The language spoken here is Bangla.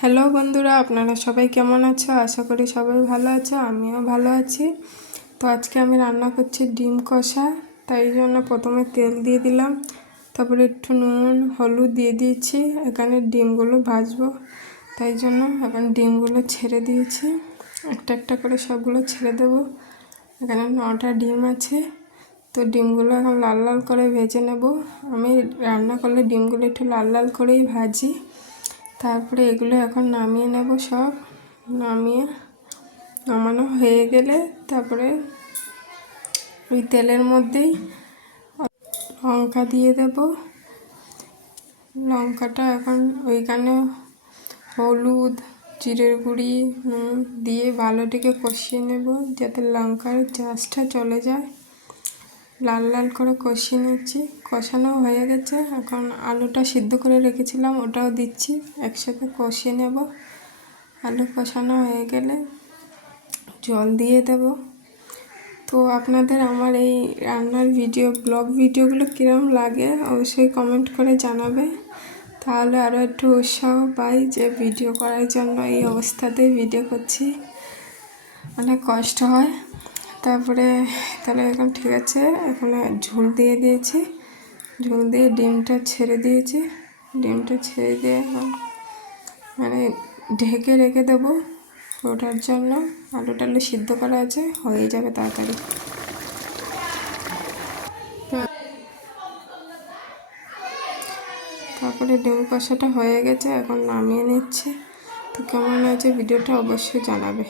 হ্যালো বন্ধুরা, আপনারা সবাই কেমন আছো? আশা করি সবাই ভালো আছো, আমিও ভালো আছি। তো আজকে আমি রান্না করছি ডিম কষা। তাই জন্য প্রথমে তেল দিয়ে দিলাম, তারপরে একটু নুন হলুদ দিয়ে দিয়েছি। এখানে ডিমগুলো ভাজবো, তাই জন্য এখন ডিমগুলো ছেড়ে দিয়েছি। একটা একটা করে সবগুলো ছেড়ে দেবো। এখানে 9টা ডিম আছে। তো ডিমগুলো এখন লাল লাল করে ভেজে নেব। আমি রান্না করলে ডিমগুলো একটু লাল লাল করেই ভাজি। তারপরে এগুলো এখন নামিয়ে নেব। সব নামানো হয়ে গেলে তারপরে ওই তেলের মধ্যেই লঙ্কা দিয়ে দেব। লঙ্কাটা এখন ওইখানে হলুদ জিরের গুঁড়ি নুন দিয়ে ভালোটিকে কষিয়ে নেব, যাতে লঙ্কার ঝাঁজটা চলে যায়। লাল লাল করে কষিয়ে নিচ্ছি। কষানো হয়ে গেছে। এখন আলুটা সিদ্ধ করে রেখেছিলাম, ওটাও দিচ্ছি, একসাথে কষিয়ে নেব। আলু কষানো হয়ে গেলে জল দিয়ে দেব। তো আপনাদের আমার এই রান্নার ব্লগ ভিডিওগুলো কীরকম লাগে অবশ্যই কমেন্ট করে জানাবে। তাহলে আরও একটু উৎসাহ পাই যে ভিডিও করার জন্য। এই অবস্থাতেই ভিডিও করছি, অনেক কষ্ট হয়। তারপরে তাহলে এখন ঠিক আছে, এখানে ঝোল দিয়ে দিয়েছি। ঝোল দিয়ে ডিমটা ছেড়ে দিয়েছি। ডিমটা ছেড়ে দিয়ে এখন মানে ঢেকে রেখে দেবো ওটার জন্য। আলু টালু সিদ্ধ করা আছে, হয়ে যাবে তাড়াতাড়ি। তারপরে ডিম কষাটা হয়ে গেছে, এখন নামিয়ে নিচ্ছি। তো কেমন হয়েছে ভিডিওটা অবশ্যই জানাবে।